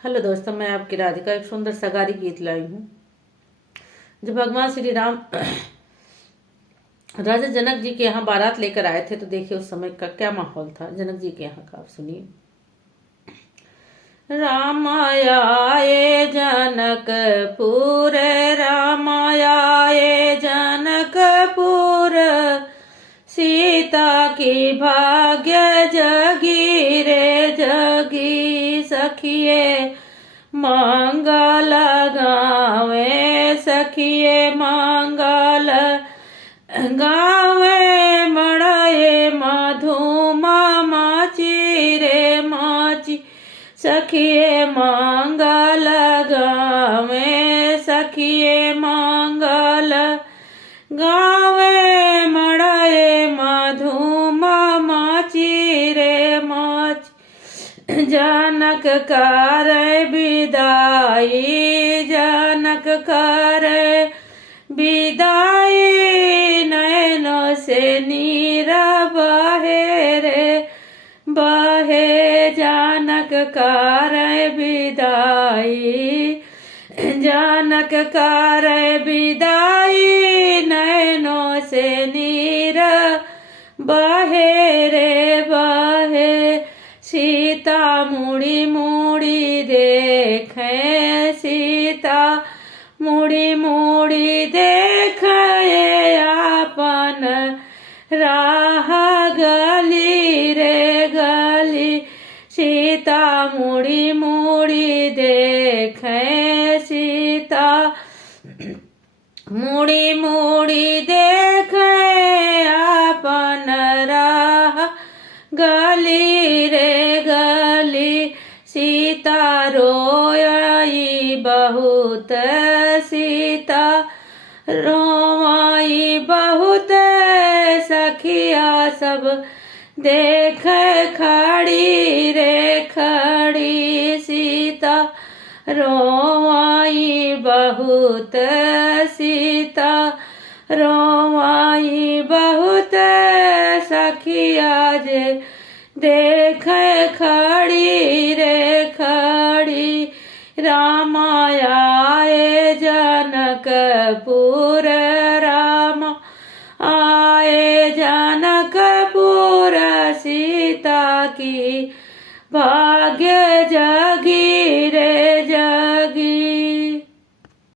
Hello दोस्तों, मैं आपकी राधिका एक सुंदर सगारी गीत लाई हूँ। जब भगवान श्री राम राजा जनक जी के यहाँ बारात लेकर आए थे तो देखिए उस समय का क्या माहौल था जनक जी के यहाँ का। आप सुनिए। रामायाए जनकपुर, रामायाए जनकपुर, सीता की भाग्य जगी रे जगी, सखिए मंगल गावे, सखिए मंगल गावे, मड़ाए माची रे माची, सखिए मंगल गावे, सखिए मंगल गावे, मड़ाए माची रे माची, जनक कर विदाई, जनक कर विदाई, नैनों से नीर बहे रे बहे, जानक कर विदाई, जानक कर विदाई, नैनों से नीर बहे रे बहे, सीता मुड़ी मुड़ी देखे, सीता मुड़ी मुड़ी देखे, आपन राह गली रे गली, सीता मुड़ी मुड़ी देखे, सीता मुड़ी मुड़ी देखे, आपन राह गली रे गली, सीता रोई बहुत, सीता रोई बहुत, सखिया सब देख खड़ी रे खड़ी, सीता रोई बहुत, सीता रोई बहुत, सखिया जे देख खड़ी रे खड़ी, रामायाए जनकपुर, राम आए जनकपुर, सीता की भाग्य जगी